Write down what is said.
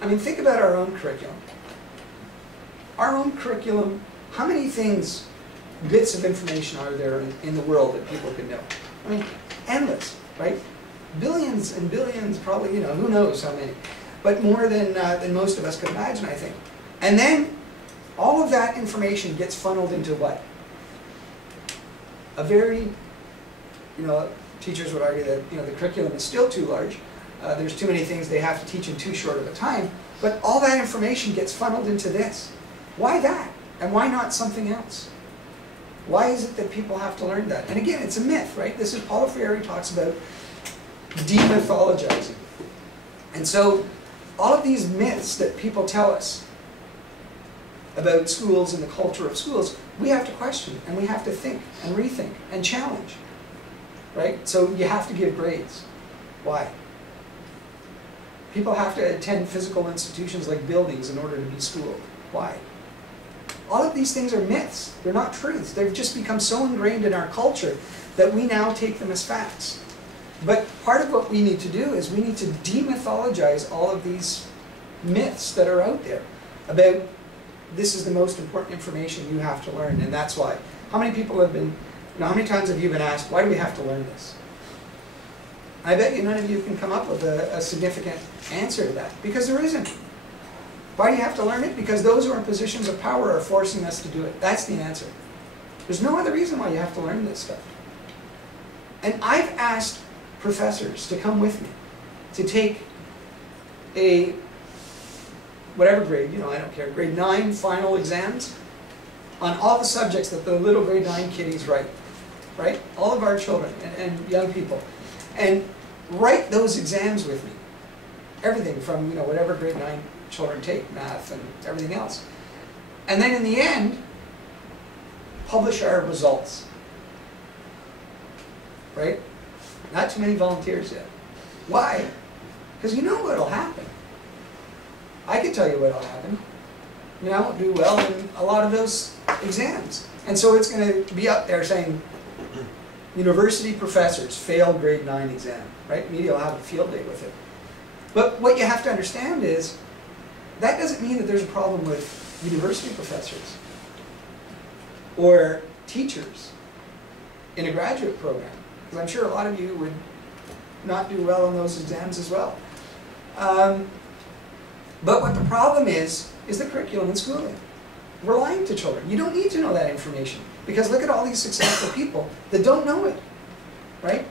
I mean, think about our own curriculum. Our own curriculum, how many things, bits of information are there in the world that people can know? I mean, endless, right? Billions and billions, probably, you know, who knows how many. But more than most of us could imagine, I think. And then, all of that information gets funneled into what? A very, you know, teachers would argue that, you know, the curriculum is still too large. There's too many things they have to teach in too short of a time. But all that information gets funneled into this. Why that? And why not something else? Why is it that people have to learn that? And again, it's a myth, right? This is, Paulo Freire talks about demythologizing. And so, all of these myths that people tell us about schools and the culture of schools, we have to question, and we have to think, and rethink, and challenge, right? So you have to give grades. Why? People have to attend physical institutions like buildings in order to be schooled. Why? All of these things are myths. They're not truths. They've just become so ingrained in our culture that we now take them as facts. But part of what we need to do is we need to demythologize all of these myths that are out there about this is the most important information you have to learn, and that's why. How many people have been, you know, how many times have you been asked, why do we have to learn this? I bet you none of you can come up with a significant answer to that, because there isn't. Why do you have to learn it? Because those who are in positions of power are forcing us to do it. That's the answer. There's no other reason why you have to learn this stuff. And I've asked professors to come with me to take a whatever grade, you know, I don't care, grade 9 final exams on all the subjects that the little grade 9 kiddies write, right? All of our children and young people. And write those exams with me. Everything from, you know, whatever grade 9 children take, math and everything else. And then in the end, publish our results. Right? Not too many volunteers yet. Why? Because you know what'll happen. I can tell you what'll happen. I mean, I won't do well in a lot of those exams. And so it's going to be up there saying, university professors failed grade 9 exam. Right? Media will have a field day with it. But what you have to understand is, that doesn't mean that there's a problem with university professors or teachers in a graduate program. Because I'm sure a lot of you would not do well in those exams as well. But what the problem is the curriculum and schooling. We're lying to children. You don't need to know that information. Because look at all these successful people that don't know it. Right?